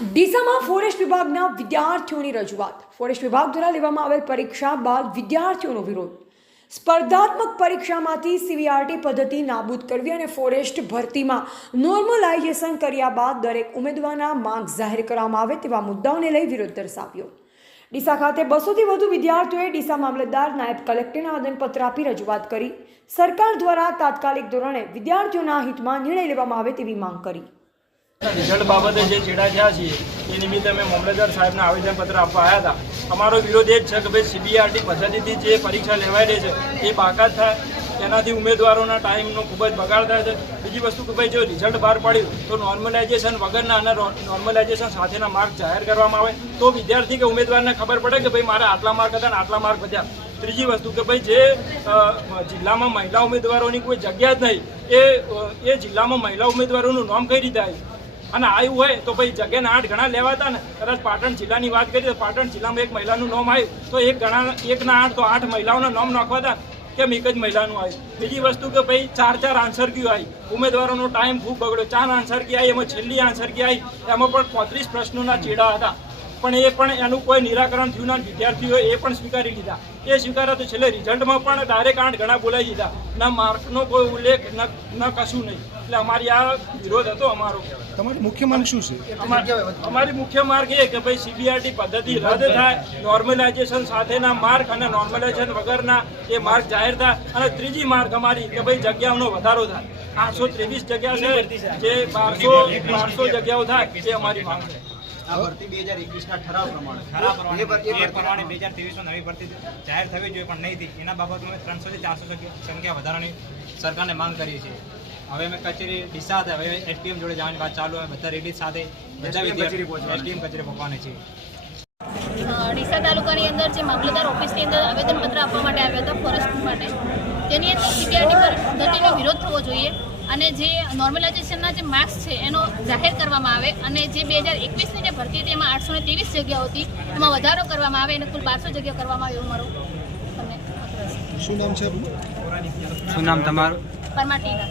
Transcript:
ડીસામાં forest વિભાગના વિદ્યાર્થીઓની રજૂઆત. ફોરેસ્ટ વિભાગ દ્વારા લેવામાં આવેલ પરીક્ષા બાદ વિદ્યાર્થીઓનો વિરોધ. સ્પર્ધાત્મક પરીક્ષામાંથી સીવીઆરટી પદ્ધતિ નાબૂદ કરવી અને ફોરેસ્ટ ભરતીમાં નોર્મલાઇઝેશન કર્યા બાદ દરેક ઉમેદવારના માર્ક્સ જાહેર કરવામાં આવે તેવા મુદ્દાઓને લઈ વિરોધ દર્શાવ્યો. ડીસા ખાતે બસોથી વધુ વિદ્યાર્થીઓએ ડીસા મામલતદાર નાયબ કલેક્ટરને આવેદનપત્ર આપી રજૂઆત કરી. સરકાર દ્વારા તાત્કાલિક ધોરણે વિદ્યાર્થીઓના હિતમાં નિર્ણય લેવામાં આવે તેવી માંગ કરી. રિઝલ્ટ બાબતે જે ચેડા થયા છીએ, એ નિમિત્તે અમે મામલતદાર સાહેબને આવેદનપત્ર આપવા આવ્યા હતા. અમારો વિરોધ એ જ છે કે ભાઈ સીબીઆરટી પદ્ધતિથી જે પરીક્ષા લેવાઈ રહી છે, એ બાકાત થાય. તેનાથી ઉમેદવારોના ટાઈમનો ખૂબ જ બગાડ થાય છે. બીજી વસ્તુ કે ભાઈ જો રિઝલ્ટ બહાર પાડ્યું, તો નોર્મલાઇઝેશન વગરના અને નોર્મલાઇઝેશન સાથેના માર્ક જાહેર કરવામાં આવે. તો વિદ્યાર્થી કે ઉમેદવારને ખબર પડે કે ભાઈ મારા આટલા માર્ક હતા ને આટલા માર્ક વધ્યા. ત્રીજી વસ્તુ કે ભાઈ જે જિલ્લામાં મહિલા ઉમેદવારોની કોઈ જગ્યા જ નહીં, એ એ જિલ્લામાં મહિલા ઉમેદવારોનું નામ કઈ રીતે આવ્યું? અને આવ્યું હોય તો ભાઈ જગ્યાના આઠ ગણા લેવાતા ને. કદાચ પાટણ જિલ્લાની વાત કરીએ તો પાટણ જિલ્લામાં એક મહિલાનું નામ આવ્યું તો એક ગણા, એકના આઠ તો આઠ મહિલાઓના નામ નાખવાતા કેમ એક જ મહિલાનું આવ્યું બીજી વસ્તુ કે ભાઈ ચાર ચાર આન્સર કયું આવી ઉમેદવારોનો ટાઈમ ખૂબ બગડ્યો. ચાર આન્સર કી આવી એમાં છેલ્લી આન્સર કી આવી એમાં પણ પાંત્રીસ પ્રશ્નોના ચેડા હતા. પણ એ પણ એનું કોઈ નિરાકરણ થયું ના. વિદ્યાર્થીઓ એ પણ સ્વીકારી લીધા. એ સ્વીકાર્યા તો છેલ્લે રિઝલ્ટમાં પણ ડાયરેક્ટ આઠ ઘણા બોલાવી દીધા. ના માર્કનો કોઈ ઉલ્લેખ ન કશું નહીં. એટલે અમારી આ વિરોધ હતો અમારો. તમારી મુખ્ય માંગ શું છે? અમારી મુખ્ય માર્ગ એ કે ભાઈ સીબીઆરટી પદ્ધતિ રદ થાય નોર્મલાઇઝેશન સાથેના માર્ક અને નોર્મલાઇઝેશન વગરના એ માર્ક જાહેર થાય. અને ત્રીજી માર્ગ અમારી કે ભાઈ જગ્યાઓનો વધારો થાય. આઠસો ત્રેવીસ જગ્યા છે જે બારસો બારસો જગ્યાઓ થાય એ અમારી માંગ છે. આ ભરતી બે હજાર એકવીસના ઠરાવ પ્રમાણે. ઠરાવ પ્રમાણે. એ એ પ્રમાણે બે હજાર ત્રેવીસમાં નવી ભરતી જાહેર થવી જોઈએ પણ નહીં થઈ. એના બાબતમાં અમે ત્રણસોથી ચારસો સંખ્યા વધારાની સરકારને માંગ કરીએ છીએ. હવે અમે કચેરી ડીસા હતા હવે એસડીએમ જોડે જવાની વાત ચાલુ હોય બધા રેડી સાથે બધા વિદ્યાર્થીઓ કચેરી પહોંચવાની છે. ડીસા તાલુકાની અંદર જે મામલતદાર ઓફિસની અંદર આવેદનપત્ર આપવા માટે આવ્યો હતો ફોરેસ્ટ માટે. તેની અંદર પદ્ધતિનો વિરોધ થવો જોઈએ. અને જે નોર્મલાઇઝેશનના જે માર્ક્સ છે એનો જાહેર કરવામાં આવે અને જે બે હજાર એકવીસની જે ભરતી હતી એમાં આઠસો ને ત્રેવીસ જગ્યાઓ હતી એમાં વધારો કરવામાં આવે અને કુલ બારસો જગ્યા કરવામાં આવે એવું મારું શું નામ છે શું નામ તમારું? પરમાટીના